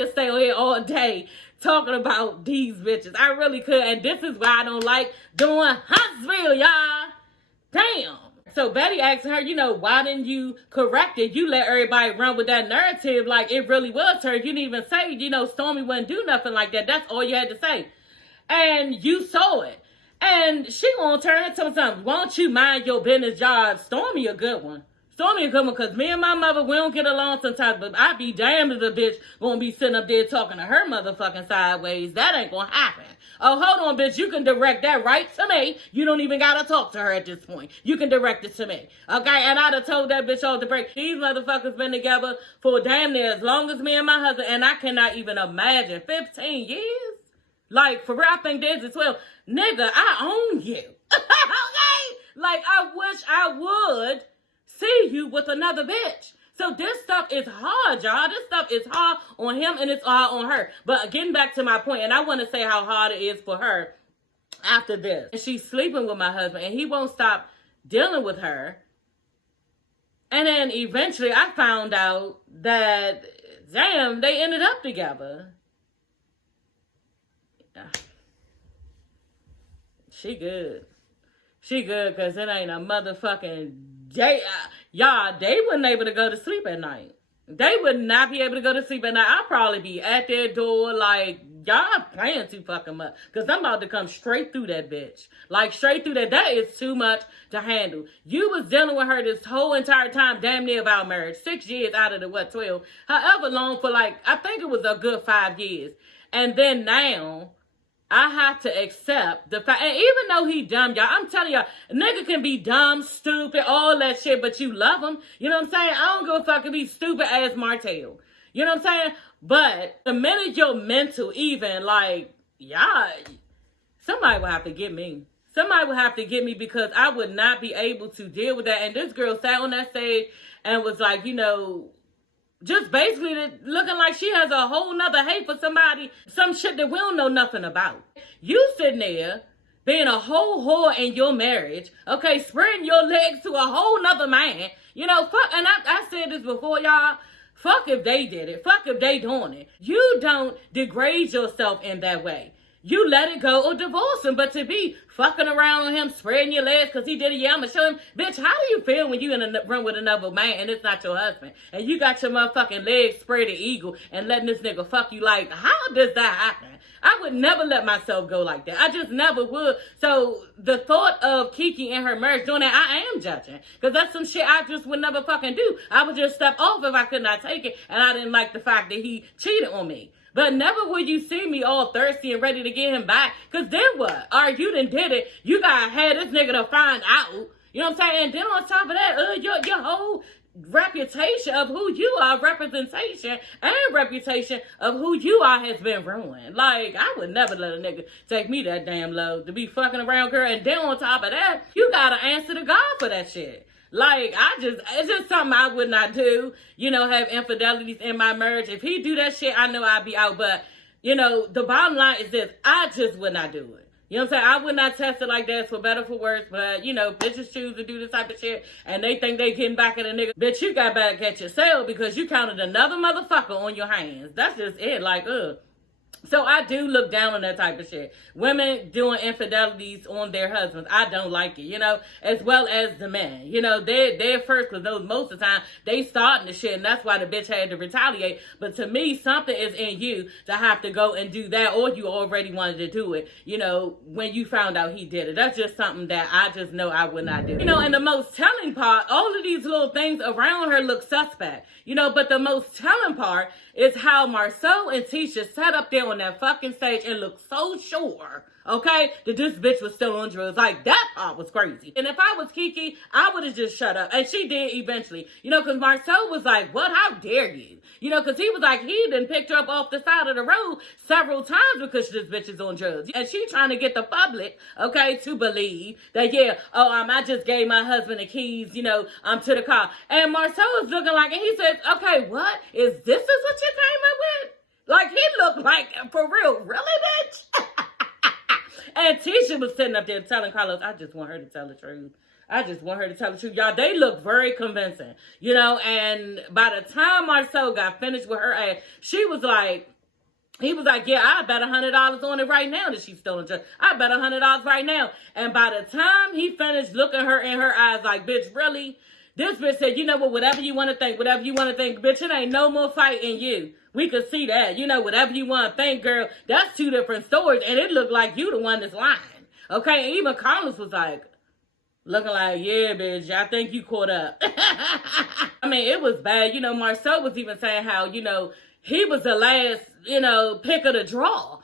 could stay on here all day talking about these bitches. I really could. And this is why I don't like doing Huntsville, y'all. Damn. So Betty asking her, you know, why didn't you correct it? You let everybody run with that narrative like it really was her. You didn't even say, you know, Stormy wouldn't do nothing like that. That's all you had to say. And you saw it. And she gonna turn it to something. Won't you mind your business, y'all? Stormy a good one. Stormy a good one, because me and my mother, we don't get along sometimes, but I be damned if a bitch gonna be sitting up there talking to her motherfucking sideways. That ain't gonna happen. Oh, hold on, bitch. You can direct that right to me. You don't even gotta talk to her at this point. You can direct it to me. Okay? And I'd have told that bitch off the break. These motherfuckers been together for damn near as long as me and my husband, and I cannot even imagine 15 years? Like, for real, I think there's a 12. Nigga, I own you. Okay? Like, I wish I would see you with another bitch. So this stuff is hard, y'all. This stuff is hard on him and it's hard on her. But getting back to my point, and I want to say how hard it is for her after this. And she's sleeping with my husband and he won't stop dealing with her. And then eventually I found out that, damn, they ended up together. She good. She good because it ain't a motherfucking day. Y'all, they wouldn't able to go to sleep at night. They would not be able to go to sleep at night. I'll probably be at their door like, y'all playing too fucking much. Because I'm about to come straight through that bitch. Like, straight through that. That is too much to handle. You was dealing with her this whole entire time, damn near about marriage. 6 years out of the, 12? However long for like, I think it was a good 5 years. And then now, I have to accept the fact, and even though he dumb, y'all, I'm telling y'all, a nigga can be dumb, stupid, all that shit, but you love him. You know what I'm saying? I don't give a fuck if he's stupid as Martel. You know what I'm saying? But the minute your mental even, like, y'all, somebody will have to get me. Somebody will have to get me because I would not be able to deal with that. And this girl sat on that stage and was like, you know, just basically looking like she has a whole nother hate for somebody, some shit that we don't know nothing about. You sitting there being a whole whore in your marriage, okay, spreading your legs to a whole nother man. You know, fuck, and I said this before, y'all. Fuck if they did it. Fuck if they doing it. You don't degrade yourself in that way. You let it go or divorce him. But to be fucking around with him, spreading your legs because he did it, yeah, I'm going to show him. Bitch, how do you feel when you in a run with another man and it's not your husband? And you got your motherfucking legs spread eagle and letting this nigga fuck you. Like, how does that happen? I would never let myself go like that. I just never would. So the thought of Keke and her marriage doing that, I am judging. Because that's some shit I just would never fucking do. I would just step off if I could not take it. And I didn't like the fact that he cheated on me. But never would you see me all thirsty and ready to get him back. Because then what? All right, you done did it. You got to have this nigga to find out. You know what I'm saying? And then on top of that, your whole reputation of who you are, representation and reputation of who you are has been ruined. Like, I would never let a nigga take me that damn low to be fucking around, girl. And then on top of that, you got to answer to God for that shit. Like, it's just something I would not do, you know, have infidelities in my marriage. If he do that shit, I know I'd be out. But, you know, the bottom line is this. I just would not do it. You know what I'm saying? I would not test it like that, for better for worse. But, you know, bitches choose to do this type of shit and they think they getting back at a nigga. Bitch, you got back at yourself because you counted another motherfucker on your hands. That's just it. Like, ugh. So I do look down on that type of shit. Women doing infidelities on their husbands, I don't like it, you know, as well as the men. You know, they're first because those most of the time they starting the shit and that's why the bitch had to retaliate. But to me, something is in you to have to go and do that, or you already wanted to do it, you know, when you found out he did it. That's just something that I just know I would not do. You know, and the most telling part, all of these little things around her look suspect, you know, but the most telling part is how Marceau and Tisha sat up there on that fucking stage and looked so sure, okay, that this bitch was still on drugs. Like, that part was crazy. And if I was Keke, I would have just shut up. And she did eventually, you know, because Marceau was like, what? How dare you? You know, because he was like, he done picked her up off the side of the road several times because this bitch is on drugs. And she trying to get the public, okay, to believe that, yeah, I just gave my husband the keys, you know, to the car. And Marceau was looking like, and he said, okay, what? Is what you came up with? Like, he looked like, for real, really, bitch? And Tisha was sitting up there telling Carlos, I just want her to tell the truth. I just want her to tell the truth. Y'all, they look very convincing, you know, and by the time Marcel got finished with her ass, he was like, yeah, I bet $100 on it right now that she's stolen drugs. I bet $100 right now. And by the time he finished looking her in her eyes like, bitch, really? This bitch said, you know what, whatever you want to think, bitch, it ain't no more fight in you. We could see that. You know, whatever you want to think, girl, that's two different stories. And it looked like you the one that's lying. Okay, and even Carlos was like, looking like, yeah, bitch, I think you caught up. I mean, it was bad. You know, Marcel was even saying how, you know, he was the last, you know, pick of the draw.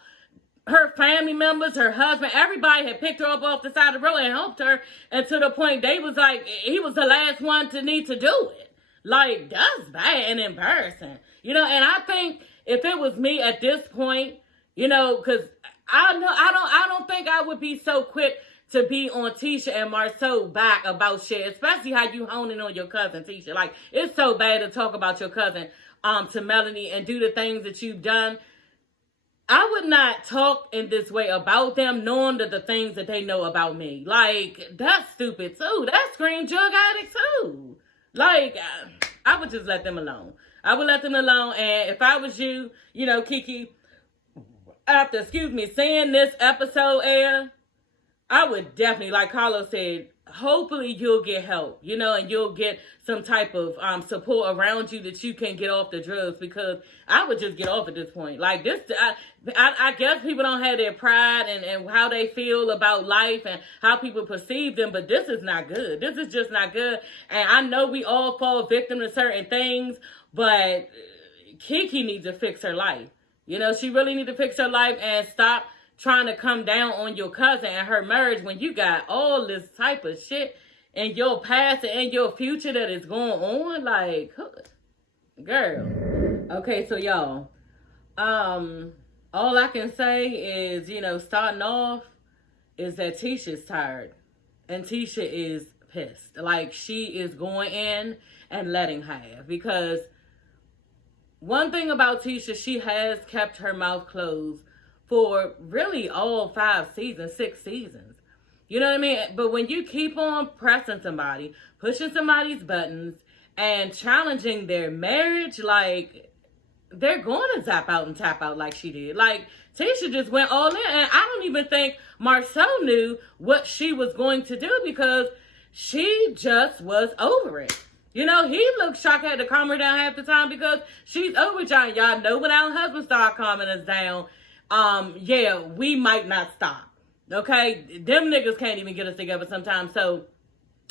Her family members, her husband, everybody had picked her up off the side of the road and helped her. And to the point, they was like, he was the last one to need to do it. Like, that's bad and embarrassing. You know, and I think if it was me at this point, you know, because I don't think I would be so quick to be on Tisha and Marceau back about shit, especially how you honing on your cousin, Tisha. Like, it's so bad to talk about your cousin to Melanie and do the things that you've done. I would not talk in this way about them, knowing that the things that they know about me. Like, that's stupid too. That's scream drug addict too. Like, I would just let them alone. I would let them alone. And if I was you, you know, Keke, after, seeing this episode air, I would definitely, like Carlos said, hopefully you'll get help, you know, and you'll get some type of support around you that you can get off the drugs, because I would just get off at this point. Like this, I guess people don't have their pride and how they feel about life and how people perceive them, but this is not good. This is just not good. And I know we all fall victim to certain things, but Keke needs to fix her life. You know, she really needs to fix her life and stop trying to come down on your cousin and her marriage when you got all this type of shit in your past and in your future that is going on. Like, girl. Okay, so y'all, all I can say is, you know, starting off is that Tisha's tired and Tisha is pissed. Like, she is going in and letting have, because one thing about Tisha, she has kept her mouth closed for really all 6 seasons. You know what I mean? But when you keep on pressing somebody, pushing somebody's buttons, and challenging their marriage, like, they're going to zap out and tap out like she did. Like, Tisha just went all in, and I don't even think Marcel knew what she was going to do, because she just was over it. You know, he looked shocked, had to calm her down half the time, because she's over it, y'all. Y'all know when our husband start calming us down, yeah, we might not stop. Okay? Them niggas can't even get us together sometimes. So,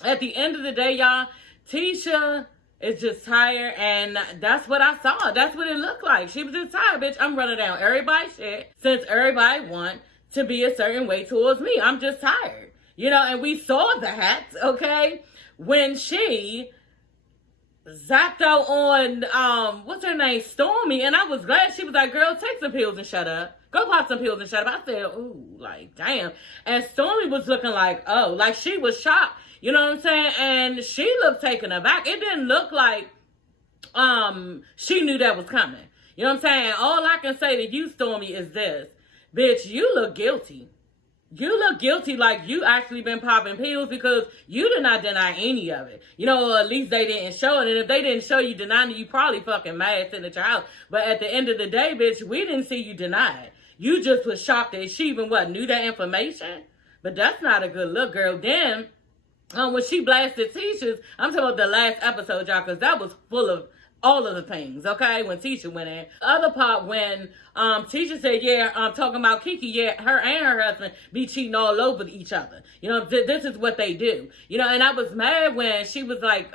at the end of the day, y'all, Tisha is just tired, and that's what I saw. That's what it looked like. She was just tired, bitch. I'm running down everybody's shit since everybody want to be a certain way towards me. I'm just tired. You know, and we saw that, okay, when she zapped out on, what's her name, Stormy, and I was glad. She was like, girl, take some pills and shut up. Go pop some pills and shut up. I said, ooh, like, damn. And Stormy was looking like, oh, like she was shocked. You know what I'm saying? And she looked taken aback. It didn't look like she knew that was coming. You know what I'm saying? All I can say to you, Stormy, is this. Bitch, you look guilty. You look guilty, like you actually been popping pills, because you did not deny any of it. You know, or at least they didn't show it. And if they didn't show you denying it, you probably fucking mad sitting at your house. But at the end of the day, bitch, we didn't see you deny it. You just was shocked that she even, knew that information? But that's not a good look, girl. Then, when she blasted Tisha's, I'm talking about the last episode, y'all, because that was full of all of the things, okay, when Tisha went in. The other part, when Tisha said, yeah, talking about Keke, yeah, her and her husband be cheating all over each other. You know, this is what they do. You know, and I was mad when she was like,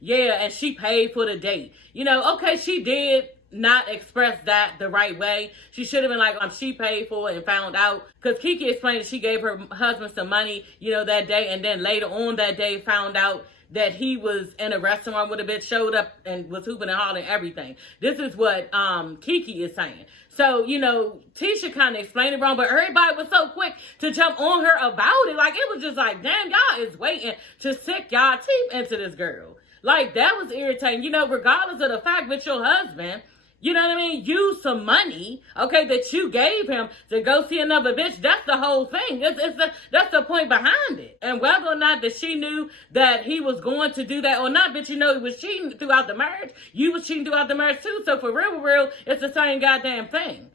yeah, and she paid for the date. You know, okay, she did not express that the right way. She should have been like, she paid for it and found out. Because Keke explained that she gave her husband some money, you know, that day, and then later on that day found out that he was in a restaurant with a bitch, showed up and was hooping and hollering everything. This is what Keke is saying. So, you know, Tisha kind of explained it wrong, but everybody was so quick to jump on her about it. Like, it was just like, damn, y'all is waiting to sick y'all teeth into this girl. Like, that was irritating. You know, regardless of the fact with your husband, You know what I mean? Use some money, okay, that you gave him to go see another bitch. That's the whole thing. That's the point behind it. And whether or not that she knew that he was going to do that or not, bitch, you know he was cheating throughout the marriage. You was cheating throughout the marriage too. So for real, it's the same goddamn thing.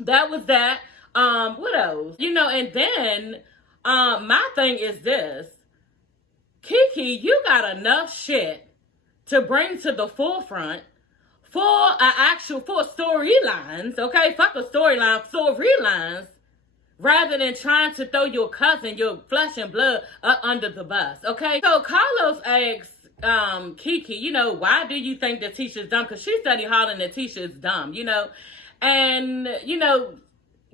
That was that. What else? You know, and then my thing is this. Keke, you got enough shit to bring to the forefront for storylines, okay? Fuck a storyline, storylines, rather than trying to throw your cousin, your flesh and blood, up under the bus, okay? So Carlos asks Keke, you know, why do you think that Tisha's dumb? Because she studied hollering that Tisha's dumb, you know? And, you know,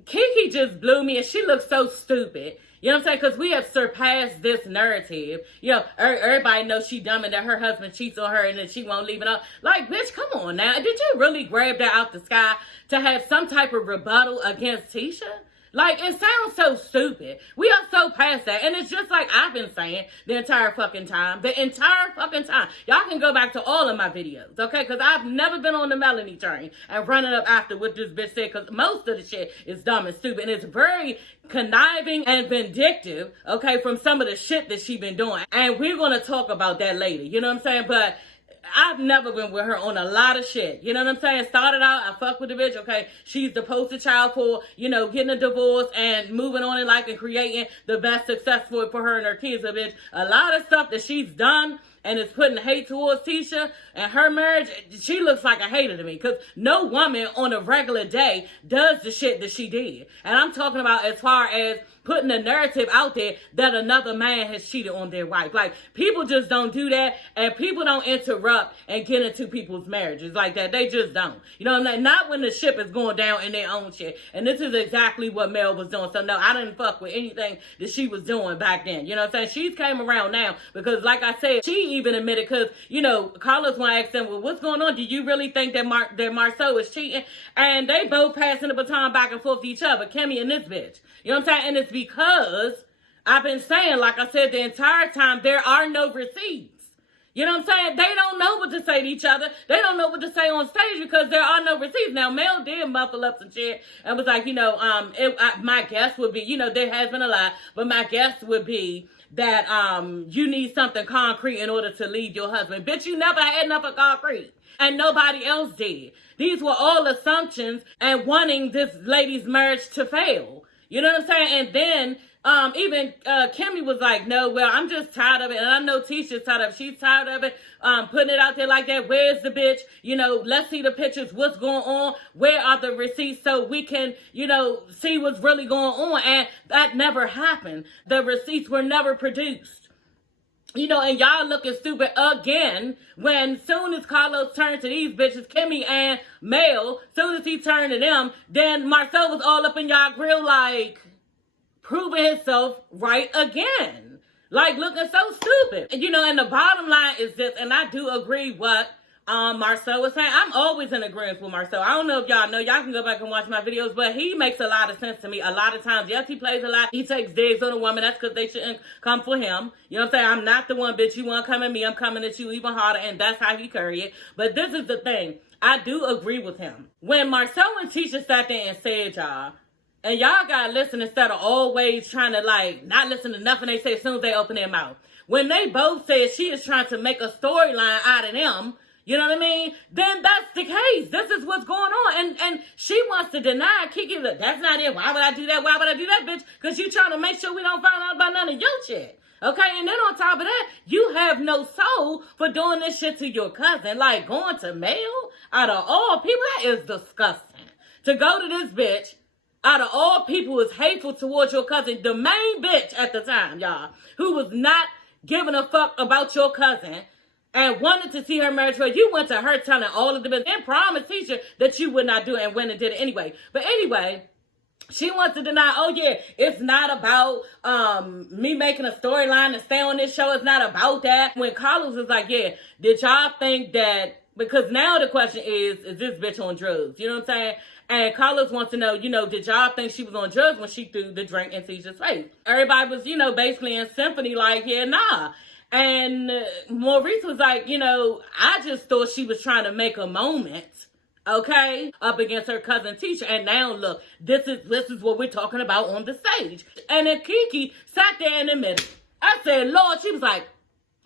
Keke just blew me, and she looks so stupid. You know what I'm saying? Because we have surpassed this narrative. You know, everybody knows she dumb and that her husband cheats on her and that she won't leave it up. Like, bitch, come on now. Did you really grab that out the sky to have some type of rebuttal against Tisha? Like, it sounds so stupid. We are so past that. And it's just like I've been saying the entire fucking time. The entire fucking time. Y'all can go back to all of my videos, okay? Because I've never been on the Melanie train and running up after what this bitch said. Because most of the shit is dumb and stupid. And it's very conniving and vindictive, okay, from some of the shit that she been doing. And we're going to talk about that later. You know what I'm saying? But I've never been with her on a lot of shit. You know what I'm saying? Started out, I fuck with the bitch, okay? She's the poster child for, you know, getting a divorce and moving on in life and creating the best success for her and her kids, a bitch. A lot of stuff that she's done and is putting hate towards Tisha and her marriage, she looks like a hater to me. Because no woman on a regular day does the shit that she did. And I'm talking about as far as putting a narrative out there that another man has cheated on their wife. Like, people just don't do that, and people don't interrupt and get into people's marriages like that. They just don't. You know what I'm saying? Not when the ship is going down in their own shit. And this is exactly what Mel was doing. So, no, I didn't fuck with anything that she was doing back then. You know what I'm saying? She's came around now because, like I said, she even admitted, because, you know, Carlos want to ask them, well, what's going on? Do you really think that Marcel is cheating? And they both passing the baton back and forth to each other, Kimmy and this bitch. You know what I'm saying? And it's because I've been saying, like I said, the entire time, there are no receipts. You know what I'm saying? They don't know what to say to each other. They don't know what to say on stage because there are no receipts. Now, Mel did muffle up some shit and was like, you know, my guess would be, you know, there has been a lot, but my guess would be that you need something concrete in order to leave your husband. Bitch, you never had nothing concrete. And nobody else did. These were all assumptions and wanting this lady's marriage to fail. You know what I'm saying? And then even Kimmy was like, no, well, I'm just tired of it. And I know Tisha's tired of it. She's tired of it. Putting it out there like that. Where's the bitch? You know, let's see the pictures. What's going on? Where are the receipts so we can, you know, see what's really going on? And that never happened. The receipts were never produced. You know, and y'all looking stupid again when soon as Carlos turned to these bitches, Kimmy and Mel, soon as he turned to them, then Marcel was all up in y'all grill like proving himself right again. Like looking so stupid. And, you know, and the bottom line is this, and I do agree what Marcel was saying. I'm always in agreement with Marcel. I don't know if y'all know. Y'all can go back and watch my videos, but he makes a lot of sense to me. A lot of times, yes, he plays a lot. He takes digs on a woman. That's because they shouldn't come for him. You know what I'm saying? I'm not the one, bitch. You want to come at me. I'm coming at you even harder, and that's how he carry it. But this is the thing. I do agree with him. When Marcel and Tisha sat there and said, y'all, and y'all gotta listen instead of always trying to, like, not listen to nothing they say as soon as they open their mouth. When they both said she is trying to make a storyline out of them, you know what I mean? Then that's the case. This is what's going on. And she wants to deny Keke that that's not it. Why would I do that? Why would I do that, bitch? Because you trying to make sure we don't find out about none of your shit. Okay? And then on top of that, you have no soul for doing this shit to your cousin. Like going to mail out of all people, that is disgusting. To go to this bitch out of all people is hateful towards your cousin. The main bitch at the time, y'all, who was not giving a fuck about your cousin and wanted to see her marriage for you, went to her telling all of the business and promised Tisha that you would not do it and went and did it anyway. But anyway, she wants to deny, oh yeah, it's not about me making a storyline and stay on this show. It's not about that. When Carlos was like, yeah, did y'all think that, because now the question is this bitch on drugs? You know what I'm saying? And Carlos wants to know, you know, did y'all think she was on drugs when she threw the drink in Tisha's face? Everybody was, you know, basically in symphony like, yeah, nah. And Maurice was like, you know, I just thought she was trying to make a moment okay, up against her cousin Tisha. And now look, this is what we're talking about on the stage. And then Keke sat there and admitted. I said, Lord, she was like,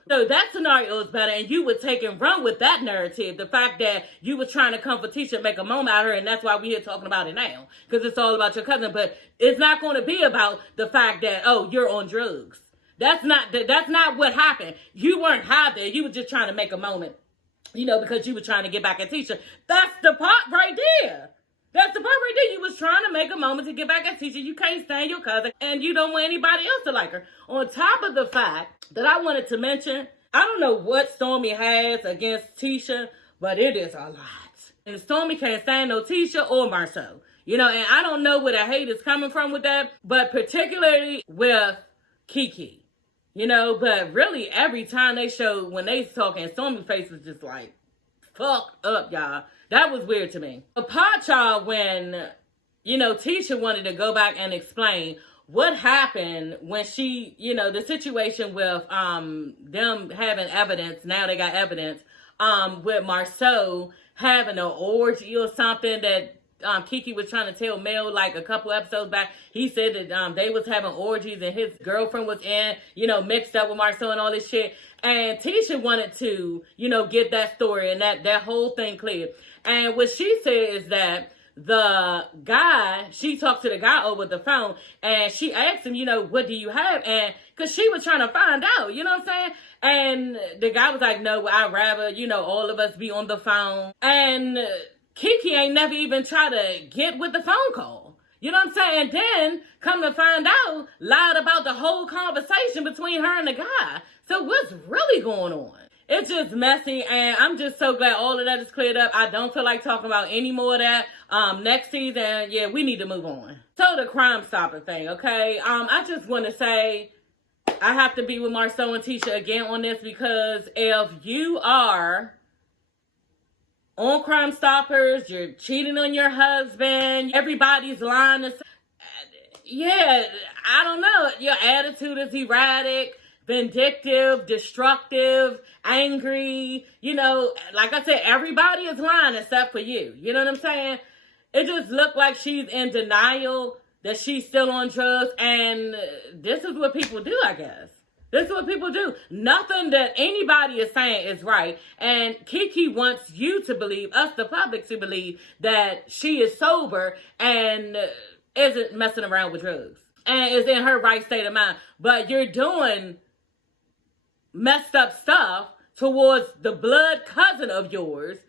so that scenario is better, and you would take and run with that narrative. The fact that you were trying to come for Tisha and make a moment out of her, and that's why we're here talking about it now. Because it's all about your cousin. But it's not going to be about the fact that, oh, you're on drugs. That's not what happened. You weren't high there. You were just trying to make a moment. Because you were trying to get back at Tisha. That's the part right there. That's the part right there. You was trying to make a moment to get back at Tisha. You can't stand your cousin, and you don't want anybody else to like her. On top of the fact that I wanted to mention, I don't know what Stormy has against Tisha, but it is a lot. And Stormy can't stand no Tisha or Marcel. And I don't know where the hate is coming from with that, but particularly with Keke. But really every time they showed when they talking, Stormy's face was just like, fucked up, y'all. That was weird to me. The part, y'all, when, Tisha wanted to go back and explain what happened when she, the situation with them having evidence, now they got evidence, with Marceau having an orgy or something that Keke was trying to tell Mel like a couple episodes back. He said that they was having orgies and his girlfriend was in, mixed up with Marceau and all this shit. And Tisha wanted to, get that story and that whole thing clear. And what she said is that the guy, she talked to the guy over the phone and she asked him, what do you have? And because she was trying to find out, you know what I'm saying? And the guy was like, no, I'd rather, all of us be on the phone. And Keke ain't never even tried to get with the phone call. You know what I'm saying? And then, come to find out, lied about the whole conversation between her and the guy. So what's really going on? It's just messy, and I'm just so glad all of that is cleared up. I don't feel like talking about any more of that. Next season, yeah, we need to move on. So the Crime Stopper thing, okay? I just want to say, I have to be with Marceau and Tisha again on this, because if you are on Crime Stoppers, you're cheating on your husband, everybody's lying. Yeah, I don't know. Your attitude is erratic, vindictive, destructive, angry. Like I said, everybody is lying except for you. You know what I'm saying? It just looked like she's in denial that she's still on drugs, and this is what people do, I guess. This is what people do. Nothing that anybody is saying is right. And Keke wants you to believe, us the public to believe, that she is sober and isn't messing around with drugs. And is in her right state of mind. But you're doing messed up stuff towards the blood cousin of yours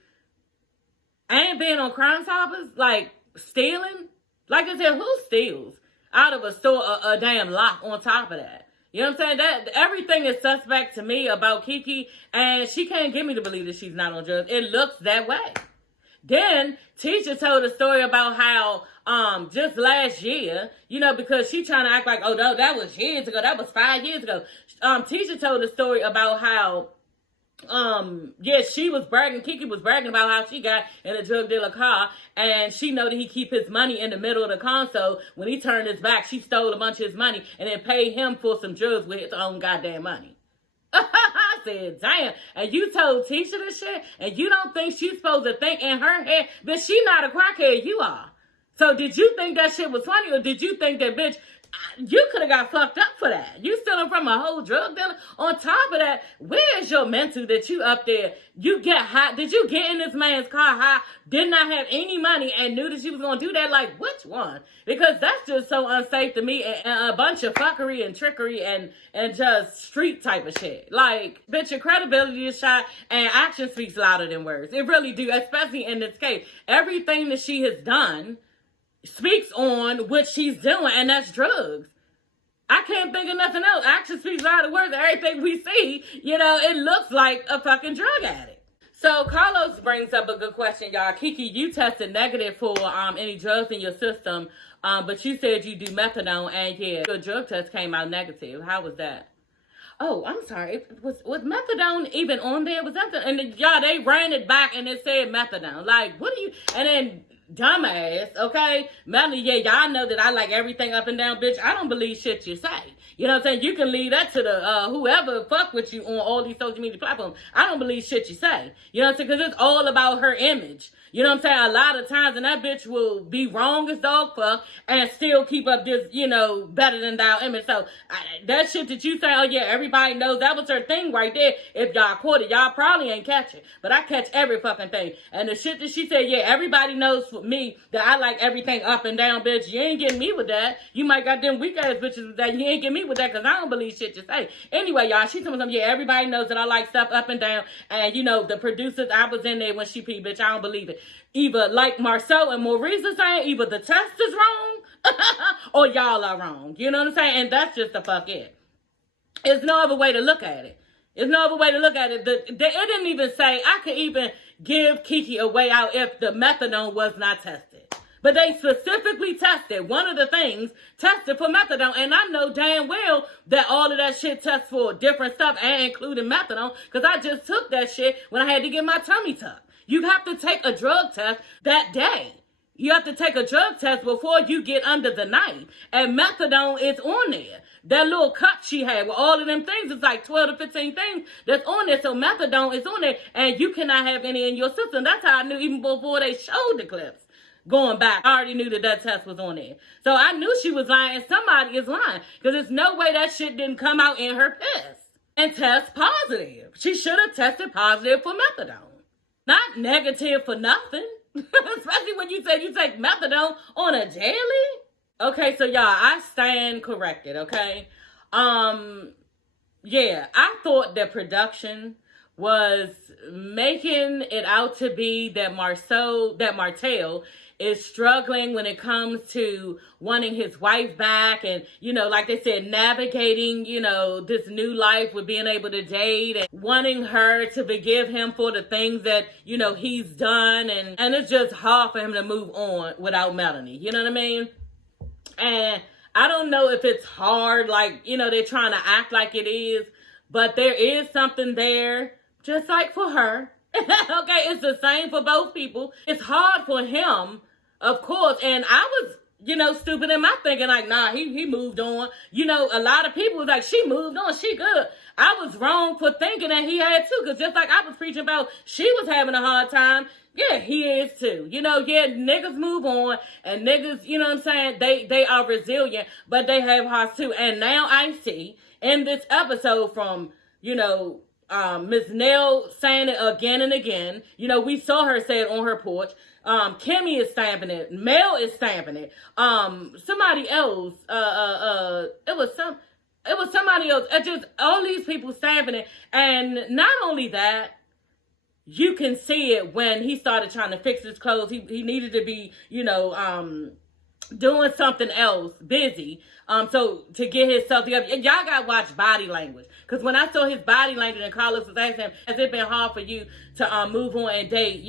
and being on Crime Stoppers, like stealing. Like I said, who steals out of a store a damn lock on top of that? You know what I'm saying? That everything is suspect to me about Keke, and she can't get me to believe that she's not on drugs. It looks that way. Then Tisha told a story about how just last year, because she trying to act like, oh no, that was years ago, that was 5 years ago. Tisha told a story about how she was bragging, Keke was bragging about how she got in a drug dealer car, and she know that he keep his money in the middle of the console. When he turned his back, she stole a bunch of his money and then paid him for some drugs with his own goddamn money. I said, damn. And you told Tisha this shit, and you don't think she's supposed to think in her head that she not a crackhead, you are. So did you think that shit was funny, or did you think that, bitch, you could have got fucked up for that? You stealing from a whole drug dealer? On top of that, where is your mental that you up there? You get high. Did you get in this man's car high, did not have any money, and knew that she was going to do that? Like, which one? Because that's just so unsafe to me, and a bunch of fuckery and trickery and just street type of shit. Like, bitch, your credibility is shot, and action speaks louder than words. It really do, especially in this case. Everything that she has done speaks on what she's doing, and that's drugs. I can't think of nothing else. Action speaks louder words. Everything we see, it looks like a fucking drug addict. So Carlos brings up a good question, y'all. Keke, you tested negative for any drugs in your system, but you said you do methadone, and yeah, your drug test came out negative. How was that? Oh, I'm sorry. Was methadone even on there? Was that and y'all, they ran it back and it said methadone. Like, what do you? And then dumbass, okay? Melanie, yeah, y'all know that I like everything up and down, bitch. I don't believe shit you say. You know what I'm saying? You can leave that to the whoever fuck with you on all these social media platforms. I don't believe shit you say. You know what I'm saying? Because it's all about her image. You know what I'm saying? A lot of times, and that bitch will be wrong as dog fuck and still keep up this, better than thou image. So, that shit that you say, oh yeah, everybody knows, that was her thing right there. If y'all caught it, y'all probably ain't catch it. But I catch every fucking thing. And the shit that she said, yeah, everybody knows for me that I like everything up and down, bitch. You ain't getting me with that. You might got them weak ass bitches with that. You ain't getting me with that because I don't believe shit you say. Anyway, y'all, she told me something, yeah, everybody knows that I like stuff up and down. And, the producers, I was in there when she peed, bitch. I don't believe it. Either like Marcel and Maurice are saying, either the test is wrong or y'all are wrong. You know what I'm saying? And that's just the fuck it. There's no other way to look at it. There's no other way to look at it. It didn't even say I could even give Keke a way out if the methadone was not tested. But they specifically tested one of the things, tested for methadone. And I know damn well that all of that shit tests for different stuff, and including methadone, because I just took that shit when I had to get my tummy tucked. You have to take a drug test that day. You have to take a drug test before you get under the knife. And methadone is on there. That little cup she had with all of them things, it's like 12 to 15 things that's on there. So methadone is on there, and you cannot have any in your system. That's how I knew even before they showed the clips. Going back, I already knew that test was on there. So I knew she was lying, and somebody is lying. Because there's no way that shit didn't come out in her piss and test positive. She should have tested positive for methadone. Not negative for nothing. Especially when you say you take methadone on a daily. Okay, so y'all, I stand corrected, okay? Yeah, I thought that production was making it out to be that Martel is struggling when it comes to wanting his wife back and, like they said, navigating, this new life with being able to date and wanting her to forgive him for the things that, he's done. And it's just hard for him to move on without Melanie. You know what I mean? And I don't know if it's hard, like, they're trying to act like it is, but there is something there, just like for her. Okay, it's the same for both people. It's hard for him, of course, and I was, stupid in my thinking, like, nah, he moved on. A lot of people was like, she moved on, she good. I was wrong for thinking that he had too, because just like I was preaching about, she was having a hard time. Yeah, he is too. Yeah, niggas move on, and niggas, what I'm saying, they are resilient, but they have hearts too. And now I see in this episode from, Miss Nell saying it again and again. We saw her say it on her porch. Kimmy is stamping it. Mel is stamping it. Somebody else, it was somebody else. Just all these people stamping it. And not only that, you can see it when he started trying to fix his clothes. He needed to be, doing something else, busy. So to get himself together, y'all gotta watch body language. Cause when I saw his body language and Carlos was asking him, has it been hard for you to move on and date,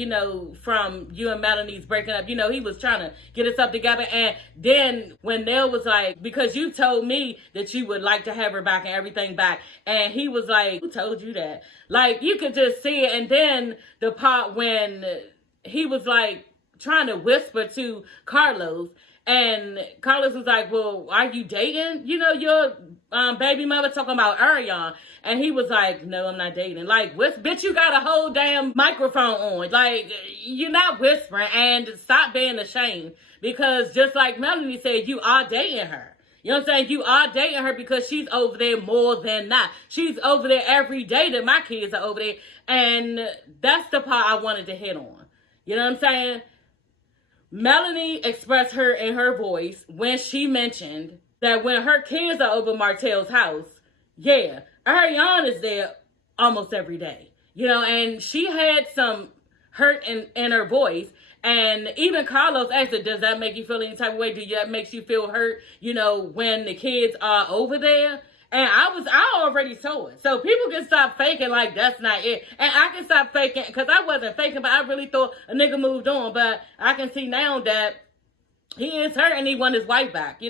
from you and Melanie's breaking up? He was trying to get himself together. And then when Nell was like, because you told me that you would like to have her back and everything back. And he was like, who told you that? Like, you could just see it. And then the part when he was like trying to whisper to Carlos, and Carlos was like, well, are you dating, your baby mother, talking about Ariane? And he was like, no, I'm not dating. Like, bitch, you got a whole damn microphone on. Like, you're not whispering, and stop being ashamed. Because just like Melanie said, you are dating her. You know what I'm saying? You are dating her because she's over there more than not. She's over there every day that my kids are over there. And that's the part I wanted to hit on. You know what I'm saying? Melanie expressed her in her voice when she mentioned that when her kids are over Martel's house, yeah, Ariane is there almost every day. And she had some hurt in her voice. And even Carlos asked her, does that make you feel any type of way? That makes you feel hurt, when the kids are over there? And I already saw it. So people can stop faking like that's not it. And I can stop faking because I wasn't faking, but I really thought a nigga moved on. But I can see now that he is hurt and he want his wife back,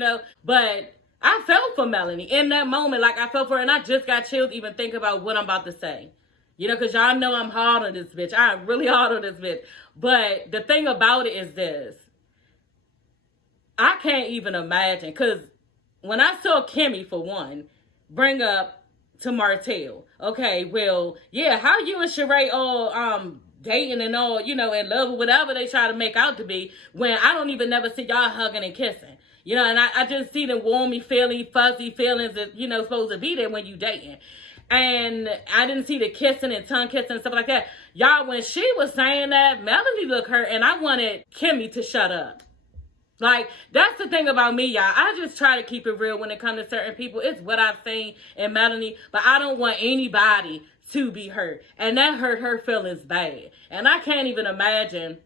But I felt for Melanie in that moment. Like I felt for her, and I just got chills even thinking about what I'm about to say. Because y'all know I'm hard on this bitch. I'm really hard on this bitch. But the thing about it is this. I can't even imagine. Because when I saw Kimmy, for one, bring up to Martel. Okay, well, yeah, how you and Sheree all dating and all, you know, in love or whatever they try to make out to be, when I don't even never see y'all hugging and kissing. You know, and I just see the warmy, fuzzy feelings that, you know, supposed to be there when you dating. And I didn't see the kissing and tongue kissing and stuff like that. Y'all, when she was saying that, Melanie looked hurt, and I wanted Kimmy to shut up. Like, that's the thing about me, y'all. I just try to keep it real when it comes to certain people. It's what I've seen in Melanie, but I don't want anybody to be hurt. And that hurt her feelings bad. And I can't even imagine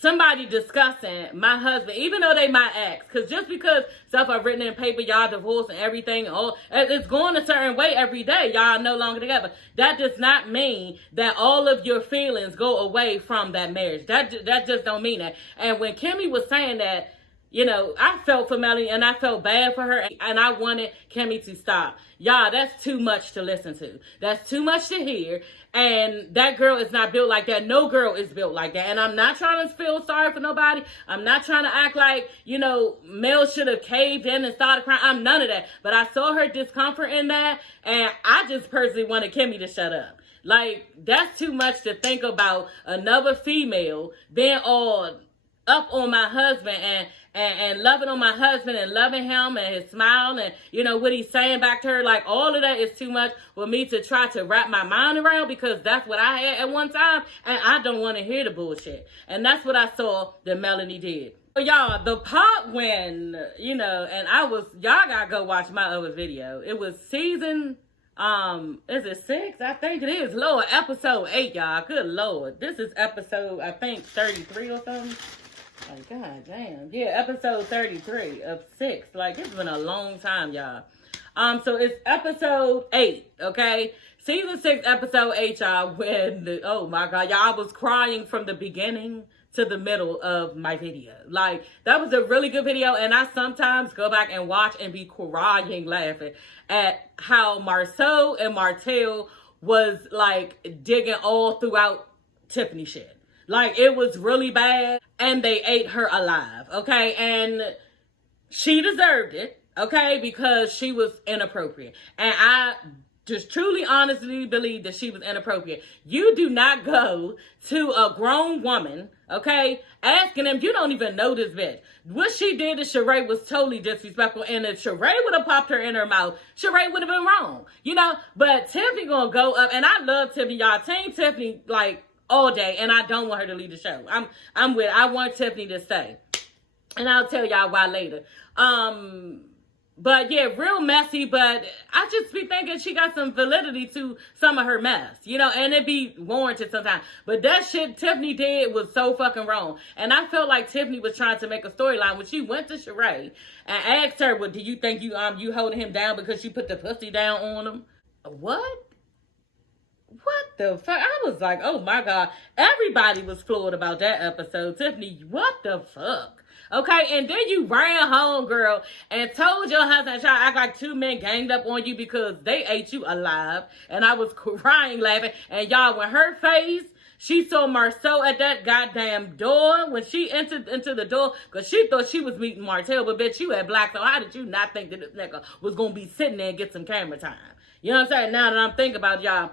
somebody discussing my husband, even though they my ex, because just because stuff I've written in paper, y'all divorced and everything, it's going a certain way every day, y'all no longer together. That does not mean that all of your feelings go away from that marriage. That just don't mean that. And when Kimmy was saying that, you know, I felt for Melanie and I felt bad for her, and I wanted Kimmy to stop. Y'all, that's too much to listen to. That's too much to hear. And that girl is not built like that. No girl is built like that. And I'm not trying to feel sorry for nobody. I'm not trying to act like, you know, Mel should have caved in and started crying. I'm none of that. But I saw her discomfort in that. And I just personally wanted Kimmy to shut up. Like, that's too much to think about another female being all up on my husband and loving on my husband and loving him and his smile and, you know, what he's saying back to her. Like, all of that is too much for me to try to wrap my mind around, because that's what I had at one time, and I don't want to hear the bullshit. And that's what I saw that Melanie did. But y'all, the part when, you know, and y'all gotta go watch my other video. It was season, is it 6? I think it is. Lord, episode 8, y'all. Good Lord. This is episode, I think, 33 or something. Like, god damn. Yeah, episode 33 of 6. Like, it's been a long time, y'all. So it's episode 8, okay? Season 6, episode 8, y'all, when oh my god, y'all, I was crying from the beginning to the middle of my video. Like, that was a really good video, and I sometimes go back and watch and be crying laughing at how Marceau and Martel was, like, digging all throughout Tiffany shit. Like, it was really bad, and they ate her alive, okay? And she deserved it, okay, because she was inappropriate. And I just truly, honestly believe that she was inappropriate. You do not go to a grown woman, okay, asking them, you don't even know this bitch. What she did to Sheree was totally disrespectful, and if Sheree would have popped her in her mouth, Sheree would have been wrong, you know? But Tiffany gonna go up, and I love Tiffany, y'all. Team Tiffany, like, all day, and I don't want her to leave the show. I want Tiffany to stay, and I'll tell y'all why later. But yeah, real messy, but I just be thinking she got some validity to some of her mess, you know, and it be warranted sometimes. But that shit Tiffany did was so fucking wrong. And I felt like Tiffany was trying to make a storyline when she went to Sheree and asked her, well, do you think you holding him down because you put the pussy down on him? What? What the fuck? I was like, oh my god. Everybody was floored about that episode. Tiffany, what the fuck? Okay, and then you ran home, girl, and told your husband, try to act like 2 men ganged up on you because they ate you alive. And I was crying, laughing. And y'all, when her face, she saw Marceau at that goddamn door. When she entered into the door, because she thought she was meeting Martel, but bitch, you had black, so how did you not think that this nigga was going to be sitting there and get some camera time? You know what I'm saying? Now that I'm thinking about it, y'all.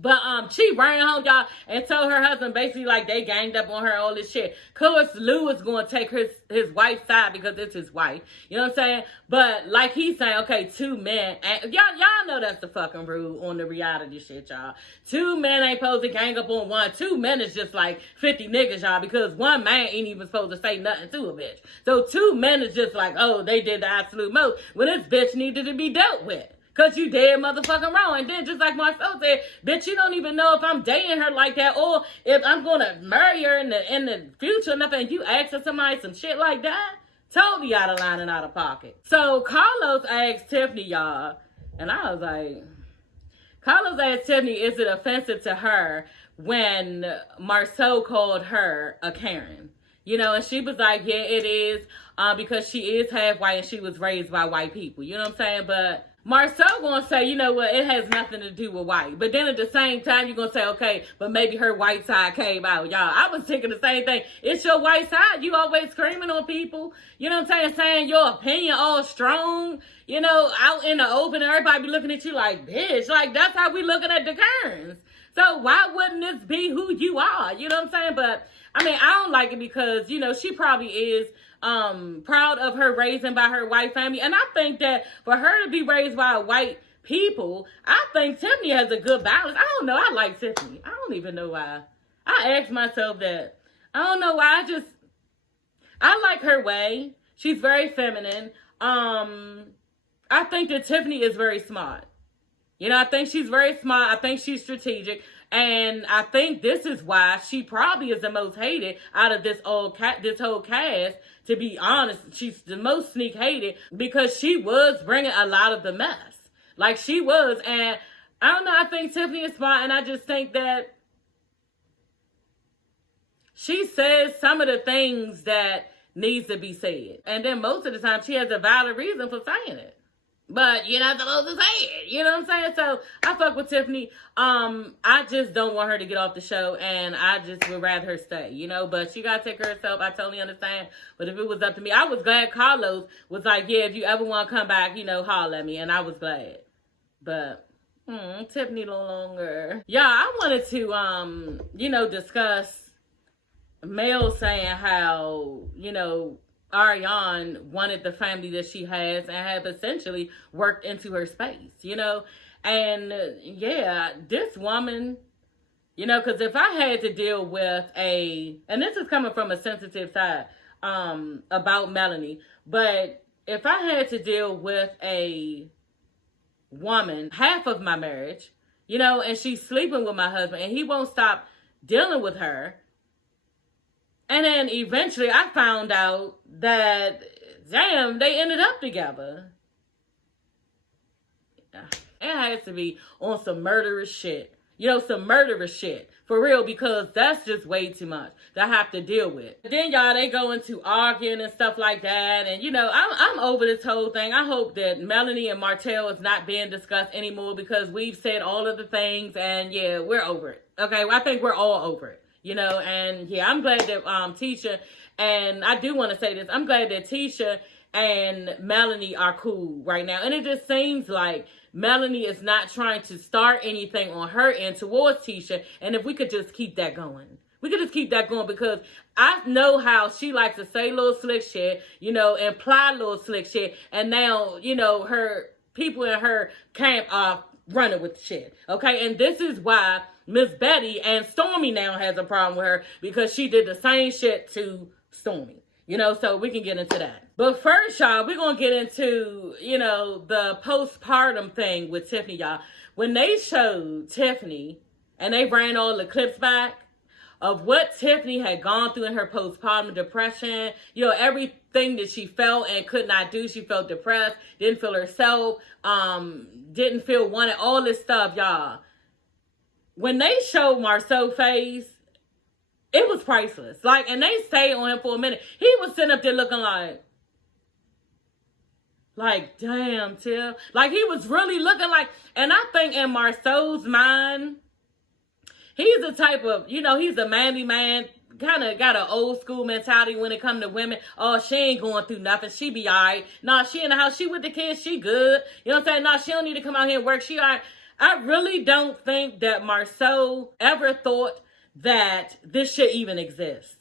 But she ran home, y'all, and told her husband basically like they ganged up on her, all this shit. Cause Lou is going to take his wife's side because it's his wife. You know what I'm saying? But like he's saying, okay, 2 men. And y'all know that's the fucking rule on the reality shit, y'all. 2 men ain't supposed to gang up on one. 2 men is just like 50 niggas, y'all, because 1 man ain't even supposed to say nothing to a bitch. So 2 men is just like, oh, they did the absolute most when this bitch needed to be dealt with. Because you dead motherfucking wrong. And then just like Marcel said, bitch, you don't even know if I'm dating her like that or if I'm going to marry her in the future or nothing. And you asking somebody some shit like that? Totally out of line and out of pocket. So Carlos asked Tiffany, y'all, and I was like, Carlos asked Tiffany, is it offensive to her when Marceau called her a Karen? You know, and she was like, yeah, it is, because she is half white and she was raised by white people. You know what I'm saying? But Marceau gonna say, you know what, it has nothing to do with white. But then at the same time, you're gonna say, okay, but maybe her white side came out. Y'all, I was thinking the same thing. It's your white side. You always screaming on people. You know what I'm saying? Saying your opinion all strong. You know, out in the open, everybody be looking at you like, bitch. Like, that's how we looking at the Karens. So why wouldn't this be who you are? You know what I'm saying? But I mean, I don't like it because, you know, she probably is proud of her raising by her white family. And I think that for her to be raised by a white people, I think Tiffany has a good balance. I don't know. I like Tiffany. I don't even know why. I asked myself that. I don't know why. I like her way. She's very feminine. I think that Tiffany is very smart. You know, I think she's very smart. I think she's strategic. And I think this is why she probably is the most hated out of this whole cast. To be honest, she's the most sneak hated because she was bringing a lot of the mess. Like she was. And I don't know, I think Tiffany is smart. And I just think that she says some of the things that needs to be said. And then most of the time she has a valid reason for saying it. But you're not supposed to say it. You know what I'm saying? So I fuck with Tiffany. I just don't want her to get off the show. And I just would rather her stay, you know. But she got to take care of herself. I totally understand. But if it was up to me, I was glad Carlos was like, yeah, if you ever want to come back, you know, holler at me. And I was glad. But Tiffany no longer. Yeah, I wanted to, you know, discuss Mel saying how, you know, Ariane wanted the family that she has and have essentially worked into her space, you know. And yeah, this woman, you know, because if I had to deal with and this is coming from a sensitive side about Melanie, but if I had to deal with a woman, half of my marriage, you know, and she's sleeping with my husband and he won't stop dealing with her. And then eventually I found out that, damn, they ended up together. It has to be on some murderous shit. You know, some murderous shit. For real, because that's just way too much that I have to deal with. Then, y'all, they go into arguing and stuff like that. And, you know, I'm over this whole thing. I hope that Melanie and Martel is not being discussed anymore because we've said all of the things. And, yeah, we're over it. Okay, well, I think we're all over it. You know, and yeah, I'm glad that Tisha, and I do want to say this, I'm glad that Tisha and Melanie are cool right now. And it just seems like Melanie is not trying to start anything on her end towards Tisha. And if we could just keep that going. We could just keep that going because I know how she likes to say little slick shit, you know, imply little slick shit. And now, you know, her people in her camp are running with shit. Okay, and this is why Miss Betty and Stormy now has a problem with her because she did the same shit to Stormy. You know, so we can get into that. But first, y'all, we're going to get into, you know, the postpartum thing with Tiffany, y'all. When they showed Tiffany and they ran all the clips back of what Tiffany had gone through in her postpartum depression, you know, everything that she felt and could not do. She felt depressed, didn't feel herself, didn't feel wanted, all this stuff, y'all. When they showed Marceau's face, it was priceless. Like, and they stayed on him for a minute. He was sitting up there looking like, damn, Tiff. Like, he was really looking like, and I think in Marceau's mind, he's the type of, you know, he's a manly man, kind of got an old school mentality when it comes to women. Oh, she ain't going through nothing. She be all right. Nah, she in the house. She with the kids. She good. You know what I'm saying? Nah, she don't need to come out here and work. She all right. I really don't think that Marceau ever thought that this shit even exists.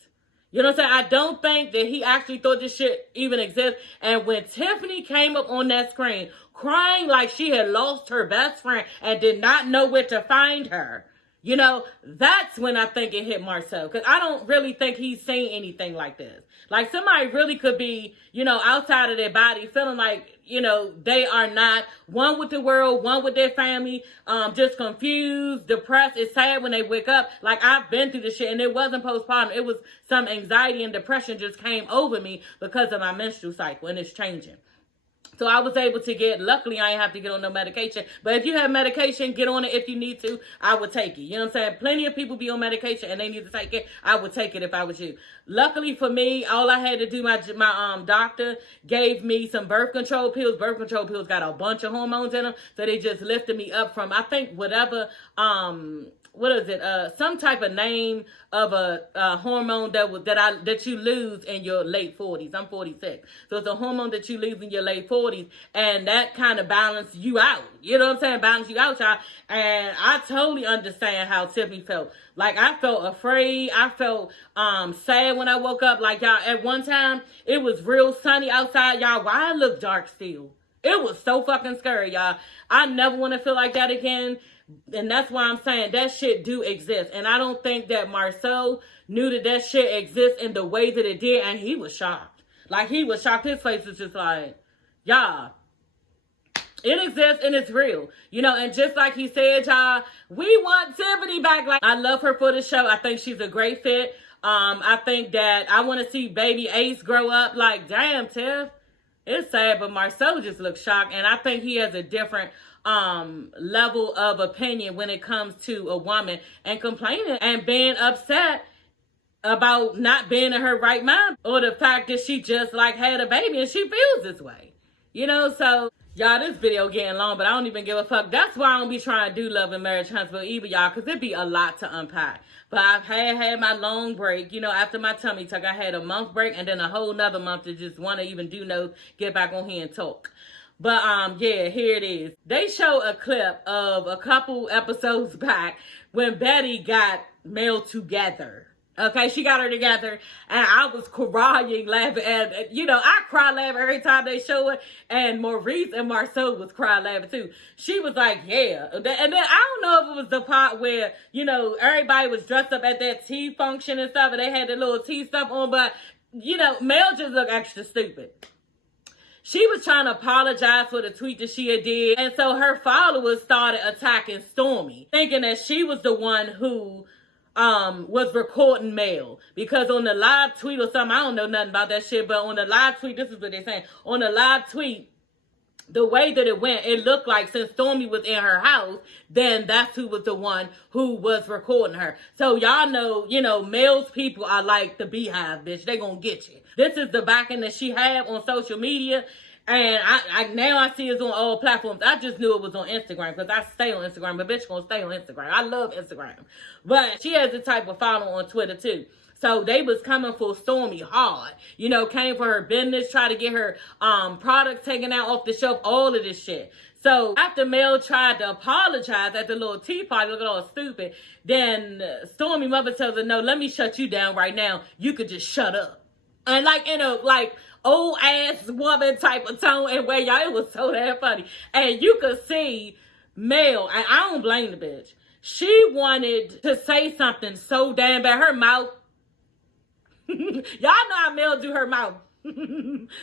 You know what I'm saying? I don't think that he actually thought this shit even exists. And when Tiffany came up on that screen crying like she had lost her best friend and did not know where to find her, you know, that's when I think it hit Marceau. Because I don't really think he's seen anything like this. Like, somebody really could be, you know, outside of their body, feeling like, you know, they are not one with the world, one with their family, just confused, depressed. It's sad when they wake up. Like, I've been through this shit, and it wasn't postpartum. It was some anxiety and depression just came over me because of my menstrual cycle, and it's changing. So I was able to luckily I didn't have to get on no medication. But if you have medication, get on it if you need to. I would take it. You know what I'm saying? Plenty of people be on medication and they need to take it. I would take it if I was you. Luckily for me, all I had to do, my doctor gave me some birth control pills. Birth control pills got a bunch of hormones in them. So they just lifted me up from, I think, whatever what is it? Some type of name of a hormone that you lose in your late 40s. I'm 46. So it's a hormone that you lose in your late 40s, and that kind of balances you out. You know what I'm saying? Balance you out, y'all. And I totally understand how Tiffany felt. Like, I felt afraid. I felt sad when I woke up. Like, y'all, at one time, it was real sunny outside. Y'all, why I look dark still? It was so fucking scary, y'all. I never want to feel like that again. And that's why I'm saying that shit do exist. And I don't think that Marcel knew that shit exists in the way that it did. And he was shocked. Like, he was shocked. His face was just like, y'all, it exists and it's real. You know, and just like he said, y'all, we want Tiffany back. Like, I love her for the show. I think she's a great fit. I think that I want to see baby Ace grow up. Like, damn, Tiff. It's sad, but Marcel just looks shocked. And I think he has a different level of opinion when it comes to a woman and complaining and being upset about not being in her right mind, or the fact that she just like had a baby and she feels this way. You know, so y'all, this video getting long, but I don't even give a fuck. That's why I don't be trying to do Love and Marriage Huntsville either, y'all, because it be a lot to unpack. But I've had my long break, you know, after my tummy tuck. I had a month break and then a whole nother month to just want to even do no, get back on here and talk. But yeah, here it is. They show a clip of a couple episodes back when Betty got Mel together. Okay, she got her together, and I was crying, laughing, and, you know, I cry laughing every time they show it, and Maurice and Marcel was crying laughing, too. She was like, yeah, and then I don't know if it was the part where, you know, everybody was dressed up at that tea function and stuff, and they had the little tea stuff on, but, you know, Mel just looked extra stupid. She was trying to apologize for the tweet that she had did, and so her followers started attacking Stormy, thinking that she was the one who was recording Mel, because on the live tweet or something, I don't know nothing about that shit, but on the live tweet, this is what they're saying. On the live tweet, the way that it went, it looked like since Stormy was in her house, then that's who was the one who was recording her. So y'all know, you know, Mel's people are like the Beehive, bitch. They gonna get you. This is the backing that she had on social media. And I now I see it's on all platforms. I just knew it was on Instagram because I stay on Instagram. But bitch gonna stay on Instagram. I love Instagram. But she has the type of follow on Twitter too. So they was coming for Stormy hard. You know, came for her business, try to get her products taken out off the shelf, all of this shit. So after Mel tried to apologize at the little tea party, looking all stupid, then Stormy mother tells her, no, let me shut you down right now. You could just shut up. And like in a like old ass woman type of tone and way, y'all, it was so damn funny. And you could see Mel, and I don't blame the bitch. She wanted to say something so damn bad. Her mouth, y'all know how Mel do her mouth.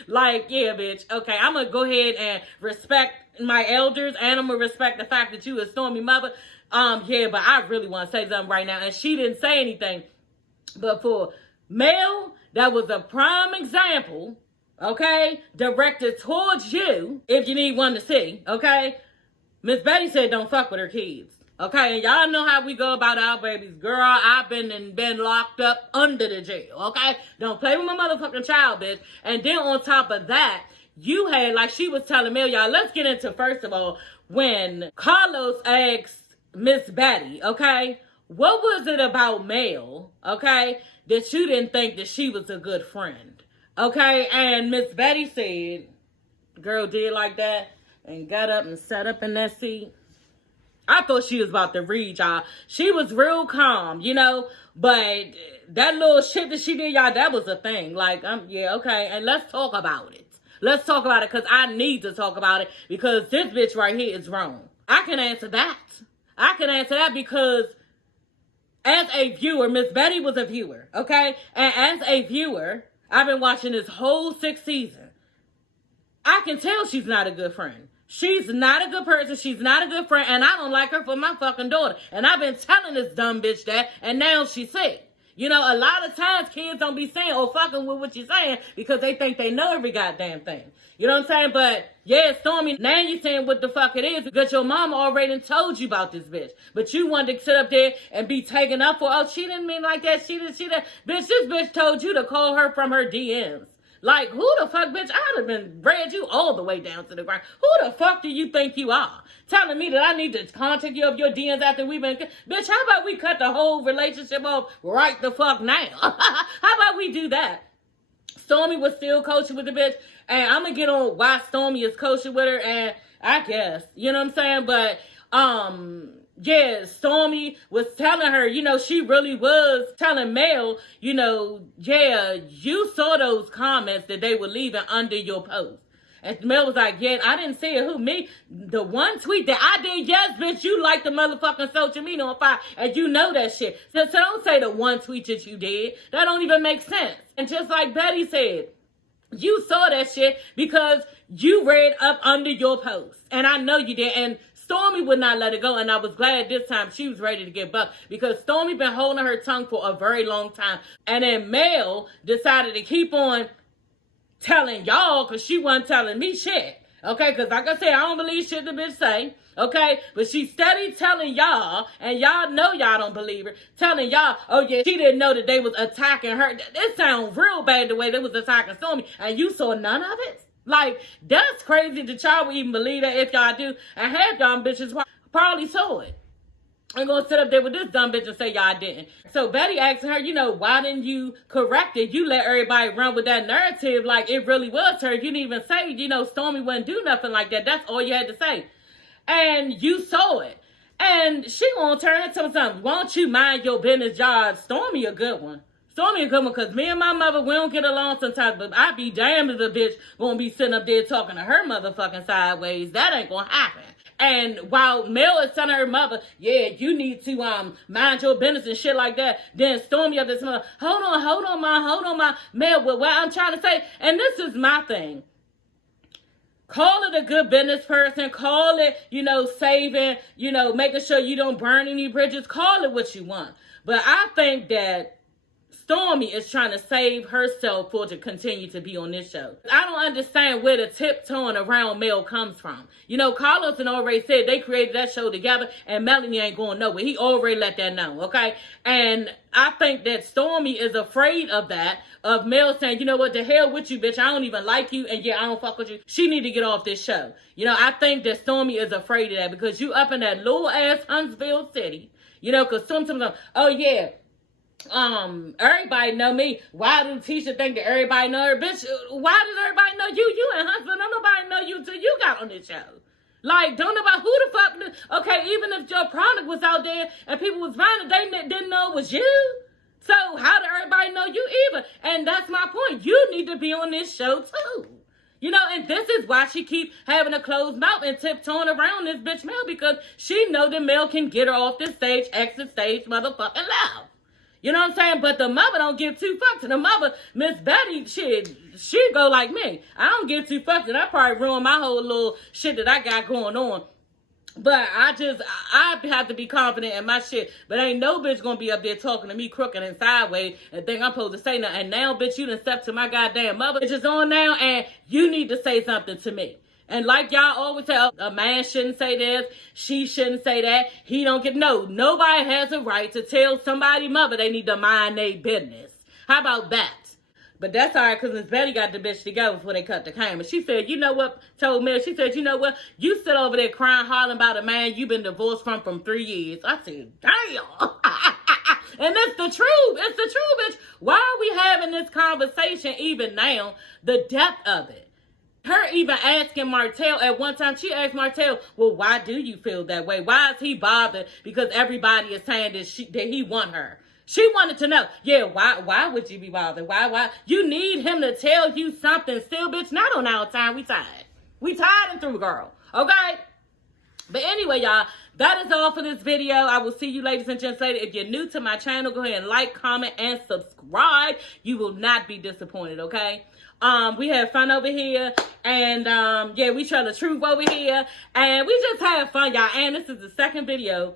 Like, yeah, bitch. Okay, I'm gonna go ahead and respect my elders, and I'm gonna respect the fact that you a Stormy mother. Yeah, but I really want to say something right now. And she didn't say anything. But for Mel, that was a prime example, okay, directed towards you, if you need one to see, okay? Miss Betty said don't fuck with her kids, okay? And y'all know how we go about our babies. Girl, I've been locked up under the jail, okay? Don't play with my motherfucking child, bitch. And then on top of that, you had, like she was telling me, y'all, let's get into, first of all, when Carlos asked Miss Betty, okay, what was it about Mel, okay, that you didn't think that she was a good friend, okay? And Miss Betty said, girl did like that and got up and sat up in that seat. I thought she was about to read, y'all. She was real calm, you know, but that little shit that she did, y'all, that was a thing. Like, yeah, okay, and let's talk about it. Let's talk about it, because I need to talk about it, because this bitch right here is wrong. I can answer that. I can answer that because as a viewer, Miss Betty was a viewer, okay? And as a viewer, I've been watching this whole 6th season. I can tell she's not a good friend. She's not a good person. She's not a good friend. And I don't like her for my fucking daughter. And I've been telling this dumb bitch that. And now she's sick. You know, a lot of times kids don't be saying or fucking with what you're saying because they think they know every goddamn thing. You know what I'm saying? But yeah, Stormy, now you saying what the fuck it is because your mama already told you about this bitch. But you wanted to sit up there and be taken up for, oh, she didn't mean like that. She didn't. Bitch, this bitch told you to call her from her DMs. Like, who the fuck, bitch? I'd have been read you all the way down to the ground. Who the fuck do you think you are? Telling me that I need to contact you of your DMs after we've been... Bitch, how about we cut the whole relationship off right the fuck now? How about we do that? Stormy was still coaching with the bitch, and I'm gonna get on why Stormy is coaching with her, and I guess, you know what I'm saying? But, yeah, Stormy was telling her, you know, she really was telling Mel, you know, yeah, you saw those comments that they were leaving under your post. And Mel was like, yeah, I didn't say it. Who, me? The one tweet that I did, yes, bitch, you like the motherfucking social media on fire, and you know that shit. So don't say the one tweet that you did. That don't even make sense. And just like Betty said, you saw that shit because you read up under your post. And I know you did. And Stormy would not let it go, and I was glad this time she was ready to get bucked because Stormy been holding her tongue for a very long time. And then Mel decided to keep on telling y'all because she wasn't telling me shit. Okay, because like I said, I don't believe shit the bitch say. Okay, but she steady telling y'all, and y'all know y'all don't believe her, telling y'all, oh yeah, she didn't know that they was attacking her. It sounds real bad the way they was attacking Stormy, and you saw none of it? Like, that's crazy that y'all would even believe that if y'all do. And half y'all bitches probably saw it. I'm going to sit up there with this dumb bitch and say y'all didn't. So Betty asking her, you know, why didn't you correct it? You let everybody run with that narrative like it really was her. You didn't even say, you know, Stormy wouldn't do nothing like that. That's all you had to say. And you saw it. And she going to turn into something. Why don't you mind your business, y'all? Stormy a good one. Stormy a good one, because me and my mother, we don't get along sometimes, but I be damned if a bitch gonna be sitting up there talking to her motherfucking sideways. That ain't gonna happen. And while Mel is telling her mother, yeah, you need to mind your business and shit like that, then Stormy up this mother, hold on, ma. Mel, what I'm trying to say, and this is my thing. Call it a good business person. Call it, you know, saving, you know, making sure you don't burn any bridges. Call it what you want. But I think that Stormy is trying to save herself for to continue to be on this show. I don't understand where the tiptoeing around Mel comes from. You know, Carlos and already said they created that show together, and Melanie ain't going nowhere. He already let that know, okay? And I think that Stormy is afraid of that, of Mel saying, you know what, the hell with you, bitch. I don't even like you, and yeah, I don't fuck with you. She need to get off this show. You know, I think that Stormy is afraid of that because you up in that little ass Huntsville city, you know, because sometimes, oh yeah, everybody know me. Why do Tisha think that everybody know her? Bitch, why does everybody know you? You and Huntsville, don't nobody know you till you got on this show. Like, don't nobody, who the fuck, okay, even if your product was out there and people was buying it, they didn't know it was you. So how did everybody know you either? And that's my point. You need to be on this show too. You know, and this is why she keep having a closed mouth and tiptoeing around this bitch Mel, because she know that Mel can get her off the stage, exit stage, motherfucking loud. You know what I'm saying? But the mother don't give two fucks. And the mother, Miss Betty, she go like me. I don't give two fucks. And I probably ruin my whole little shit that I got going on. But I have to be confident in my shit. But ain't no bitch gonna be up there talking to me crooked and sideways and think I'm supposed to say nothing. And now, bitch, you done stepped to my goddamn mother. Bitch is on now and you need to say something to me. And like y'all always tell, a man shouldn't say this, she shouldn't say that, he don't get, no, nobody has a right to tell somebody's mother they need to mind their business. How about that? But that's all right, because Miss Betty got the bitch together before they cut the camera. She said, you know what, told Mel, she said, you know what, you sit over there crying, hollering about a man you've been divorced from 3 years. I said, damn. And it's the truth. It's the truth, bitch. Why are we having this conversation even now? The depth of it. Her even asking Martel at one time, she asked Martel, well, why do you feel that way? Why is he bothered? Because everybody is saying that he want her. She wanted to know, yeah, why would you be bothered? Why? You need him to tell you something still, bitch. Not on our time. We tired. We tired and through, girl. Okay? But anyway, y'all, that is all for this video. I will see you ladies and gents later. If you're new to my channel, go ahead and like, comment, and subscribe. You will not be disappointed, okay? We had fun over here, and yeah, we tell the truth over here, and we just had fun, y'all. And this is the second video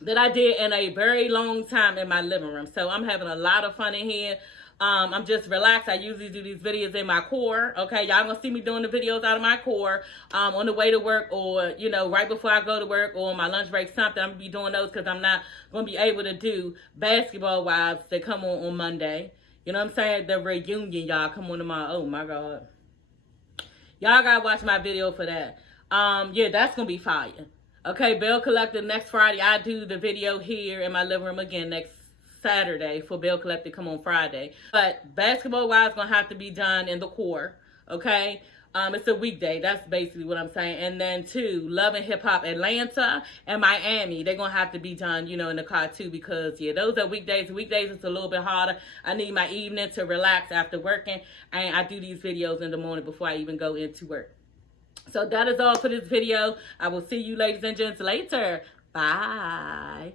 that I did in a very long time in my living room, so I'm having a lot of fun in here. I'm just relaxed. I usually do these videos in my car, okay? Y'all gonna see me doing the videos out of my car on the way to work, or, you know, right before I go to work, or on my lunch break, something. I'm gonna be doing those because I'm not gonna be able to do basketball wives that come on Monday. You know what I'm saying? The reunion, y'all, come on tomorrow. Oh, my God. Y'all gotta watch my video for that. Yeah, that's gonna be fire. Okay, Bill Collector next Friday. I do the video here in my living room again next Saturday for Bill Collector come on Friday. But basketball-wise, gonna have to be done in the core. Okay? It's a weekday. That's basically what I'm saying. And then, too, Love and Hip Hop Atlanta and Miami. They're going to have to be done, you know, in the car, too. Because, yeah, those are weekdays. Weekdays, it's a little bit harder. I need my evening to relax after working. And I do these videos in the morning before I even go into work. So, that is all for this video. I will see you, ladies and gents, later. Bye.